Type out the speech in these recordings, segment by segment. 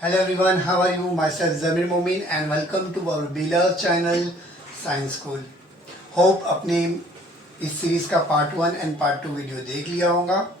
Hello everyone, how are you? Myself Zamir Momin and welcome to our beloved channel Science School. Hope अपने इस series का part 1 and part 2 video देख लिया होगा।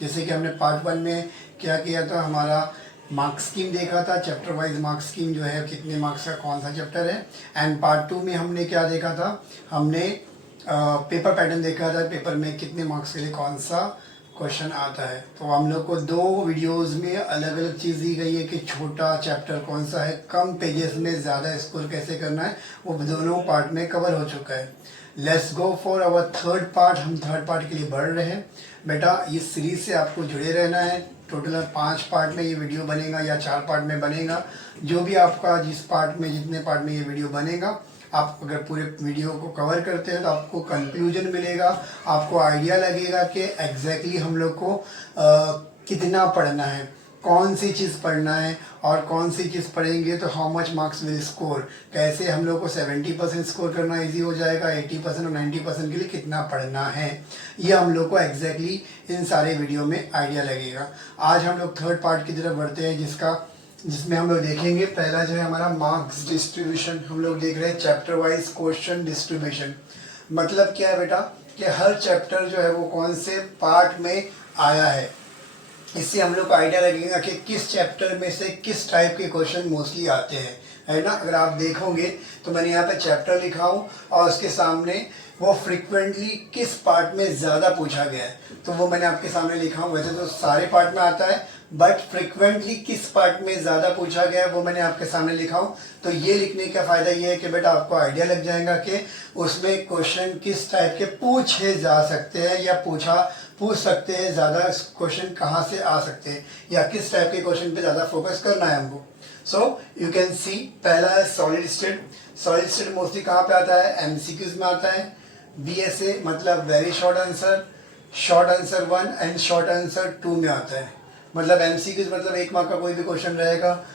जैसे कि हमने पार्ट 1 में क्या किया था, हमारा मार्क्स स्कीम देखा था, चैप्टर वाइज मार्क्स स्कीम जो है कितने मार्क्स का कौन सा चैप्टर है। एंड पार्ट 2 में हमने क्या देखा था, हमने पेपर पैटर्न देखा था, पेपर में कितने मार्क्स के लिए कौन सा क्वेश्चन आता है। तो हम लोग को दो वीडियोस में अलग अलग चीज़ दी गई है कि छोटा चैप्टर कौन सा है, कम पेजेस में ज़्यादा स्कोर कैसे करना है, वो दोनों पार्ट में कवर हो चुका है। Let's go for our third part. हम थर्ड पार्ट के लिए बढ़ रहे हैं। बेटा इस सीरीज से आपको जुड़े रहना है। टोटल 5 पार्ट में ये वीडियो बनेगा या 4 पार्ट में बनेगा, जो भी आपका जिस पार्ट में जितने पार्ट में ये वीडियो बनेगा, आप अगर पूरे वीडियो को कवर करते हैं तो आपको कंक्लूजन मिलेगा, आपको आइडिया लगेगा कि एग्जैक्टली हम लोग को कितना पढ़ना है, कौन सी चीज़ पढ़ना है और कौन सी चीज़ पढ़ेंगे तो how much marks will score, कैसे हम लोग को 70% स्कोर करना इजी हो जाएगा, 80% और 90% के लिए कितना पढ़ना है, ये हम लोग को एग्जैक्टली इन सारे वीडियो में आइडिया लगेगा। आज हम लोग थर्ड पार्ट की तरफ बढ़ते हैं, जिसमें हम लोग देखेंगे पहला जो है हमारा मार्क्स डिस्ट्रीब्यूशन। हम लोग देख रहे हैं चैप्टर वाइज क्वेश्चन डिस्ट्रीब्यूशन। मतलब क्या है बेटा कि हर चैप्टर जो है वो कौन से पार्ट में आया है, इससे हम लोग को आइडिया लगेगा कि किस चैप्टर में से किस टाइप के क्वेश्चन मोस्टली आते हैं, है ना। अगर आप देखोगे तो मैंने यहाँ पे चैप्टर लिखा हूँ और उसके सामने वो फ्रिक्वेंटली किस पार्ट में ज़्यादा पूछा गया है, तो वो मैंने आपके सामने लिखा हूँ। वैसे तो सारे पार्ट में आता है, बट फ्रिक्वेंटली किस पार्ट में ज़्यादा पूछा गया है वो मैंने आपके सामने लिखा हूँ। तो ये लिखने का फ़ायदा ये है कि बेटा आपको आइडिया लग जाएगा कि उसमें क्वेश्चन किस टाइप के पूछे जा सकते हैं या पूछ सकते हैं, ज़्यादा क्वेश्चन कहाँ से आ सकते हैं या किस टाइप के क्वेश्चन पे ज़्यादा फोकस करना है हमको। सो यू कैन सी पहला है solid state. Solid state mostly कहाँ पे आता है, एमसीक्यूज में आता है। VSA मतलब very short answer 1 and short answer 2 में आता है। मतलब एमसीक्यूज मतलब 1 मार्क का कोई भी क्वेश्चन रहेगा।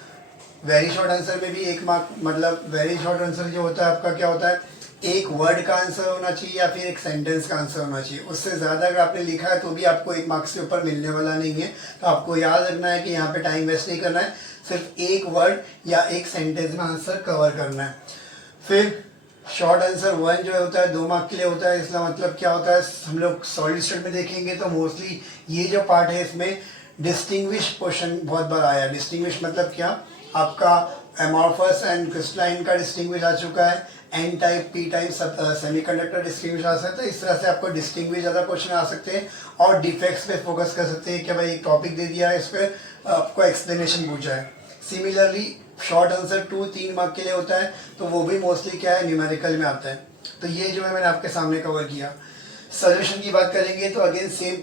वेरी शॉर्ट आंसर में भी 1 मार्क, मतलब वेरी शॉर्ट आंसर जो होता है आपका क्या होता है, एक वर्ड का आंसर होना चाहिए या फिर एक सेंटेंस का आंसर होना चाहिए। उससे ज़्यादा अगर आपने लिखा है तो भी आपको 1 मार्क्स के ऊपर मिलने वाला नहीं है। तो आपको याद रखना है कि यहाँ पे टाइम वेस्ट नहीं करना है, सिर्फ एक वर्ड या एक सेंटेंस में आंसर कवर करना है। फिर शॉर्ट आंसर 1 जो होता है 2 मार्क के लिए होता है। इसका मतलब क्या होता है, हम लोग सॉलिड स्टेट में देखेंगे तो मोस्टली ये जो पार्ट है इसमें डिस्टिंग्विश क्वेश्चन बहुत बार आया। डिस्टिंग्विश मतलब क्या, आपका एमॉर्फस एंड क्रिस्टलाइन का डिस्टिंग्विश आ चुका है, N type P type semiconductor distinguish आ सकता है। इस तरह से आपको डिस्टिंग्विश ज़्यादा क्वेश्चन आ सकते हैं और डिफेक्ट्स पे फोकस कर सकते हैं कि भाई एक टॉपिक दे दिया है, इस पर आपको एक्सप्लेनेशन पूछा है। सिमिलरली शॉर्ट आंसर 2 3 मार्क के लिए होता है, तो वो भी मोस्टली क्या है, न्यूमेरिकल में आता है। तो ये जो है मैंने आपके सामने कवर किया। सोल्यूशन की बात करेंगे तो अगेन सेम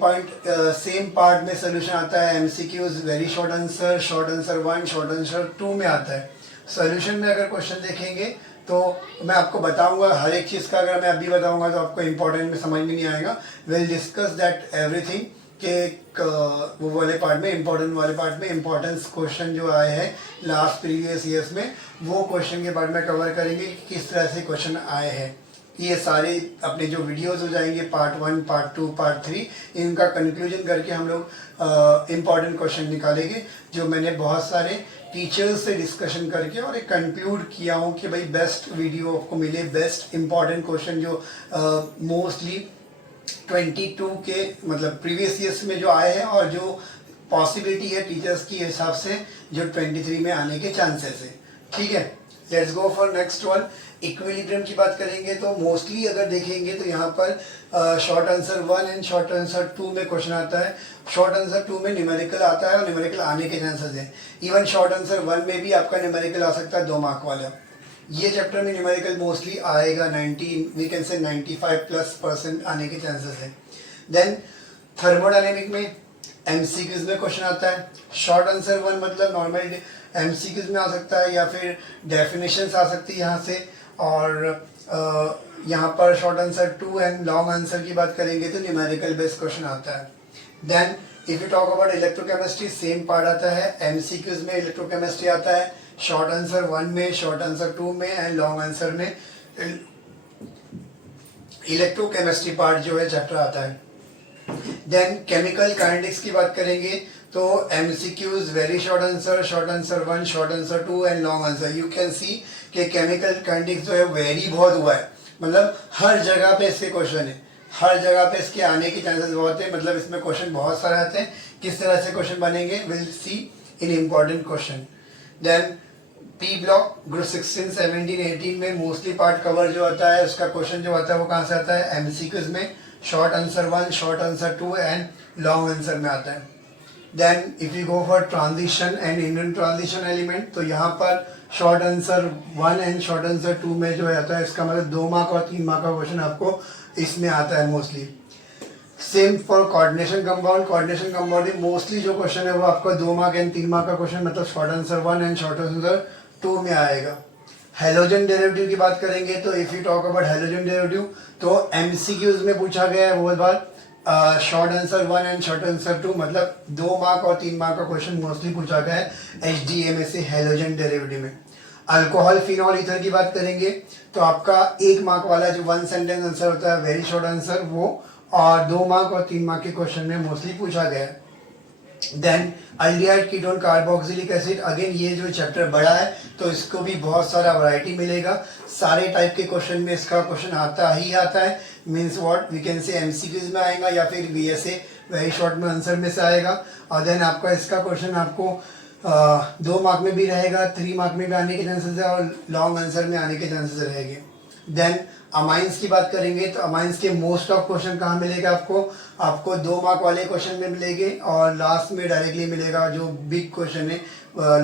पार्ट में सोल्यूशन आता है। MCQs very short answer 1 short answer 2 में आता है। सोल्यूशन में अगर क्वेश्चन देखेंगे तो मैं आपको बताऊंगा हर एक चीज़ का, अगर मैं अभी बताऊंगा तो आपको इंपॉर्टेंट में समझ में नहीं आएगा। विल डिस्कस दैट एवरीथिंग के वो वाले पार्ट में, इम्पोर्टेंट वाले पार्ट में इम्पोर्टेंस क्वेश्चन जो आए हैं लास्ट प्रीवियस ईयर्स में, वो क्वेश्चन के बारे में कवर करेंगे कि किस तरह से क्वेश्चन आए हैं। ये सारे अपने जो वीडियोस हो जाएंगे पार्ट 1 पार्ट 2 पार्ट 3, इनका कंक्लूजन करके हम लोग इम्पॉर्टेंट क्वेश्चन निकालेंगे, जो मैंने बहुत सारे टीचर्स से डिस्कशन करके और एक कंक्लूड किया हूँ कि भाई बेस्ट वीडियो आपको मिले, बेस्ट इम्पॉर्टेंट क्वेश्चन जो मोस्टली 22 के मतलब प्रीवियस ईयर्स में जो आए हैं और जो पॉसिबिलिटी है टीचर्स की हिसाब से जो 23 में आने के चांसेस है। ठीक है, let's go for next one. Equilibrium की बात करेंगे तो मोस्टली अगर देखेंगे तो यहाँ पर short answer 1 and short answer 2 में क्वेश्चन आता है। शॉर्ट आंसर 2 में न्यूमेरिकल आता है और न्यूमेरिकल आने के चांसेस हैं। इवन शॉर्ट आंसर 1 में भी आपका न्यूमेरिकल आ सकता है 2 मार्क वाला। ये चैप्टर में न्यूमेरिकल मोस्टली आएगा 95% आने के चांसेस हैं। देन थर्मोडायनेमिक में एमसीक्यूज में क्वेश्चन आता है। शॉर्ट आंसर 1 मतलब नॉर्मल एमसीक्यूज में आ सकता है या फिर डेफिनेशंस आ सकती है यहाँ से। और यहाँ पर short answer 2 and long answer की बात करेंगे तो न्यूमेरिकल बेस्ड क्वेश्चन आता है। Then if you talk about electrochemistry, same part आता है। एमसीक्यूज में इलेक्ट्रोकेमिस्ट्री आता है, शॉर्ट आंसर 1 में, शॉर्ट आंसर 2 में एंड लॉन्ग आंसर में इलेक्ट्रोकेमिस्ट्री पार्ट जो है चैप्टर आता है। देन केमिकल काइनेटिक्स की बात करेंगे तो MCQs very short answer 1, short answer 2 and long answer. You can see कि केमिकल काइनेटिक्स जो है वेरी बहुत हुआ है, मतलब हर जगह पे इसके क्वेश्चन है, हर जगह पे इसके आने के चांसेस बहुत है, मतलब इसमें क्वेश्चन बहुत सारे आते हैं। किस तरह से क्वेश्चन बनेंगे will see in important question. Then P block group 16, 17, 18 में मोस्टली पार्ट कवर जो होता है उसका क्वेश्चन जो होता है वो कहाँ से आता है, MCQs में short answer 1, short answer 2 and long answer में आता है। Then if you go for transition and Indian transition element, तो यहाँ पर short answer 1 and short answer 2 में जो आता है इसका मतलब 2 मार्क और 3 मार्क का क्वेश्चन आपको इसमें आता है mostly. Same for coordination compound, coordination compound में मोस्टली जो क्वेश्चन है वो आपका 2 मार्क एंड 3 मार्क का क्वेश्चन, मतलब short answer 1 and short answer 2 में आएगा। हेलोजन डेरिवेटिव की बात करेंगे तो if you talk about halogen derivative तो MCQs में पूछा गया है बहुत बार, short answer 1 and short answer 2, मतलब 2 मार्क और 3 मार्क का क्वेश्चन मोस्टली पूछा गया है HDA में से हेलोजन डेरिवेटिव में। अल्कोहल फिनॉल ईथर की बात करेंगे तो आपका 1 मार्क वाला जो 1 सेंटेंस आंसर होता है वेरी शॉर्ट आंसर वो, और 2 मार्क और 3 मार्क के क्वेश्चन में मोस्टली पूछा गया है। Then aldehyde ketone carboxylic acid, again ये जो चैप्टर बड़ा है तो इसको भी बहुत सारा वैरायटी मिलेगा, सारे टाइप के क्वेश्चन में इसका क्वेश्चन आता ही आता है। Means what we can say MCQs में आएगा या फिर VSA वेरी शॉर्ट में आंसर में से आएगा। और देन आपका इसका क्वेश्चन आपको 2 मार्क में भी रहेगा, 3 मार्क में भी आने के चांसेस है और लॉन्ग आंसर में आने के चांसेस रहेंगे। देन अमाइंस की बात करेंगे तो अमाइंस के मोस्ट ऑफ क्वेश्चन कहाँ मिलेगा आपको 2 मार्क वाले क्वेश्चन में मिलेंगे और लास्ट में डायरेक्टली मिलेगा जो बिग क्वेश्चन है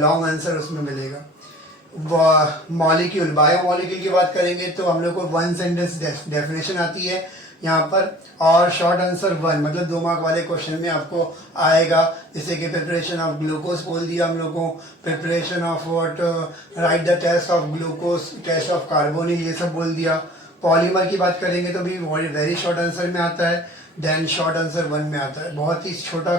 लॉन्ग आंसर उसमें मिलेगा। मॉलिक्यूल, बायोमॉलिक्यूल की बात करेंगे तो हम लोग को 1 सेंटेंस डेफिनेशन आती है यहाँ पर, और शॉर्ट आंसर 1 मतलब 2 मार्क वाले क्वेश्चन में आपको आएगा, जैसे कि प्रिपरेशन ऑफ ग्लूकोज बोल दिया हम लोग को, preparation of what, write the test of glucose, test of carbonyl, ये सब बोल दिया। पॉलीमर की बात करेंगे तो भी वेरी शॉर्ट आंसर में आता है, देन शॉर्ट आंसर 1 में आता है। बहुत ही छोटा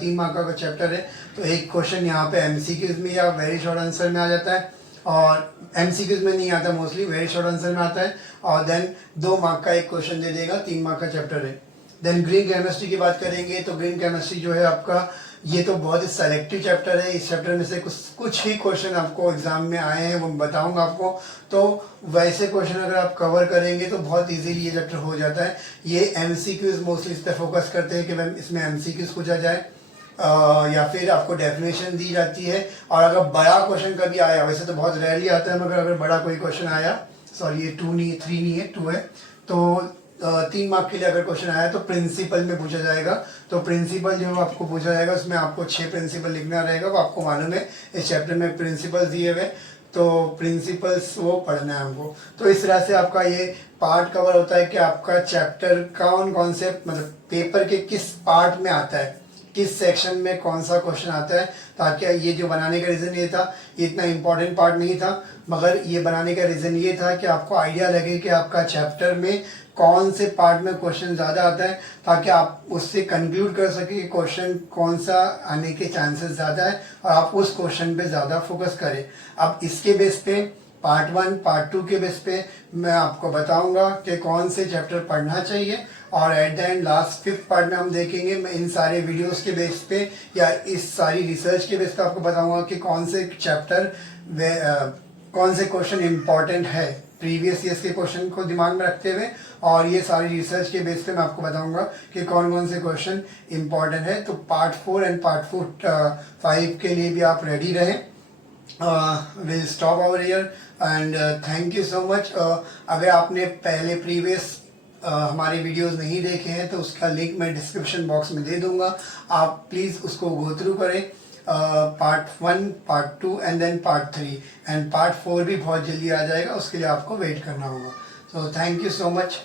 3 मार्क का चैप्टर है तो एक क्वेश्चन यहाँ पे MCQs में या वेरी शॉर्ट आंसर में आ जाता है, और MCQs में नहीं आता मोस्टली, वेरी शॉर्ट आंसर में आता है, और देन 2 मार्क का एक क्वेश्चन दे देगा, 3 मार्क का चैप्टर है। देन ग्रीन केमिस्ट्री की बात करेंगे तो ग्रीन केमिस्ट्री जो है आपका ये तो बहुत ही सेलेक्टिव चैप्टर है, इस चैप्टर में से कुछ ही क्वेश्चन आपको एग्जाम में आए हैं वो बताऊंगा आपको, तो वैसे क्वेश्चन अगर आप कवर करेंगे तो बहुत इजीली ये चैप्टर हो जाता है। ये MCQs मोस्टली इस पर फोकस करते हैं कि इसमें MCQs पूछा जाए या फिर आपको डेफिनेशन दी जाती है, और अगर बड़ा क्वेश्चन कभी आया, वैसे तो बहुत रेयरली आता है, मगर अगर बड़ा कोई क्वेश्चन आया, सॉरी ये 2 नहीं 3 नहीं है 2 है, तो 3 मार्क के लिए अगर क्वेश्चन आया तो प्रिंसिपल में पूछा जाएगा, तो प्रिंसिपल जो आपको पूछा जाएगा उसमें आपको 6 प्रिंसिपल लिखना रहेगा, वो आपको मालूम है इस चैप्टर में प्रिंसिपल्स दिए हुए, तो प्रिंसिपल्स वो पढ़ना है हमको। तो इस तरह से आपका ये पार्ट कवर होता है कि आपका चैप्टर कौन से मतलब पेपर के किस पार्ट में आता है, किस सेक्शन में कौन सा क्वेश्चन आता है, ताकि ये जो बनाने का रीज़न ये था, ये इतना इम्पोर्टेंट पार्ट नहीं था, मगर ये बनाने का रीज़न ये था कि आपको आइडिया लगे कि आपका चैप्टर में कौन से पार्ट में क्वेश्चन ज़्यादा आता है, ताकि आप उससे कंक्लूड कर सके कि क्वेश्चन कौन सा आने के चांसेस ज़्यादा है और आप उस क्वेश्चन पे ज़्यादा फोकस करें। अब इसके बेस पे पार्ट 1 पार्ट 2 के बेस पे मैं आपको बताऊंगा कि कौन से चैप्टर पढ़ना चाहिए, और at the end last 5th part में हम देखेंगे मैं इन सारे वीडियोस के बेस पे या इस सारी रिसर्च के बेस पे आपको बताऊंगा कि कौन से चैप्टर कौन से क्वेश्चन इम्पॉर्टेंट है प्रीवियस ईयर्स के क्वेश्चन को दिमाग में रखते हुए, और ये सारी रिसर्च के बेस पे मैं आपको बताऊंगा कि कौन कौन से क्वेश्चन इम्पॉर्टेंट है। तो पार्ट 4 एंड पार्ट 5 के लिए भी आप रेडी रहें। Will stop over here and thank you so much. अगर आपने पहले प्रीवियस हमारे वीडियोस नहीं देखे हैं तो उसका लिंक मैं डिस्क्रिप्शन बॉक्स में दे दूंगा, आप प्लीज़ उसको गो थ्रू करें। Part 1 part 2 and then part 3 and part 4 भी बहुत जल्दी आ जाएगा, उसके लिए आपको वेट करना होगा। So thank you so much.